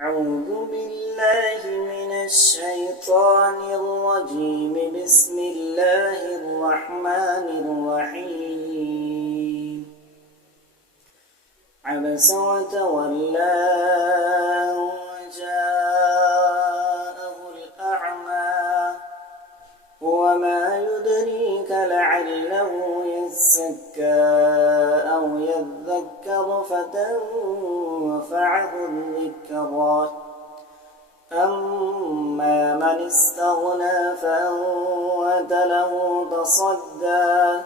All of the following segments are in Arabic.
أعوذ بالله من الشيطان الرجيم. بسم الله الرحمن الرحيم. عبس وتولى وجاءه الأعمى وما يدريك لعله يزكى أو يذكر فتنفعه الذكرى. أما من استغنى فأنت له تصدى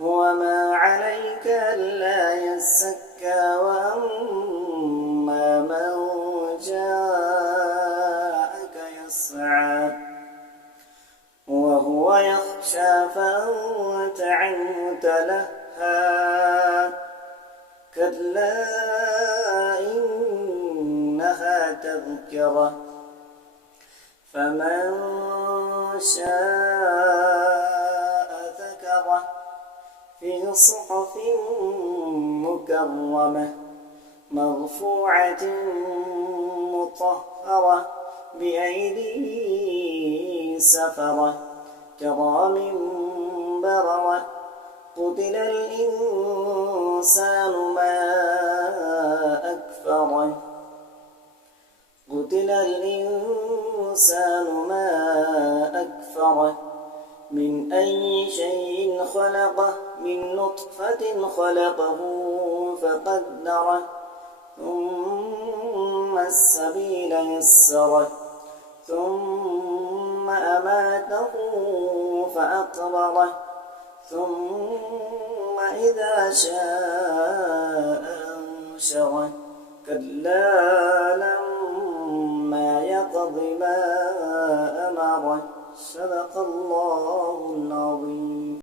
وما عليك ألا يزكى. وأما من جاءك يسعى وهو يخشى فأنت عنه تلهى. كلا إنها تذكرة فمن شاء ذكره في صحف مكرمة مرفوعة مطهرة بأيدي سفرة كرام بررة. قتل الإنسان ما أكفره من أي شيء خلقه من نطفة خلقه فقدره ثم السبيل يسره ثم أماته فأقبره ثم إذا شاء أنشره. كلا لما يقض ما أمره. صدق الله العظيم.